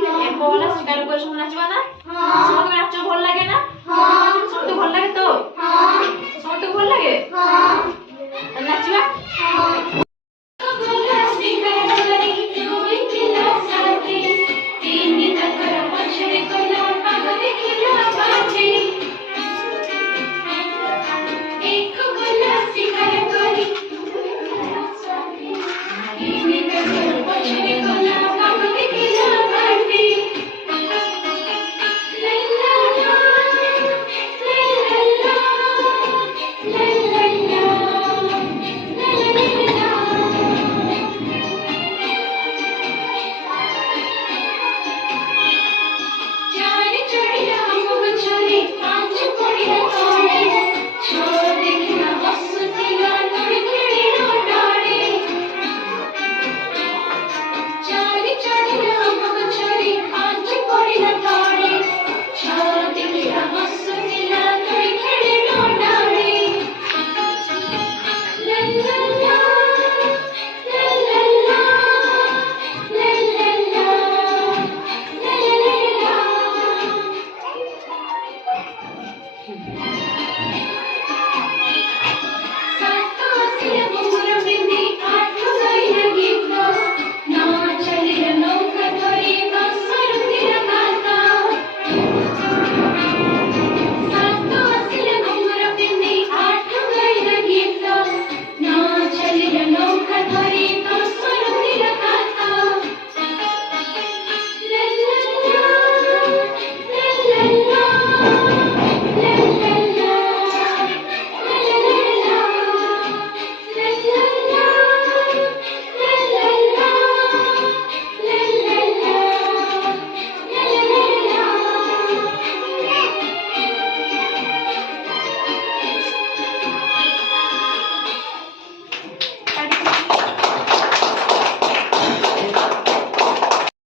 एम्बो वाला शिकार को सुन नाचवा ना सुन तो नाचो भल लागे ना सुन तो भल लागे तो सुन तो भल लागे नाचवा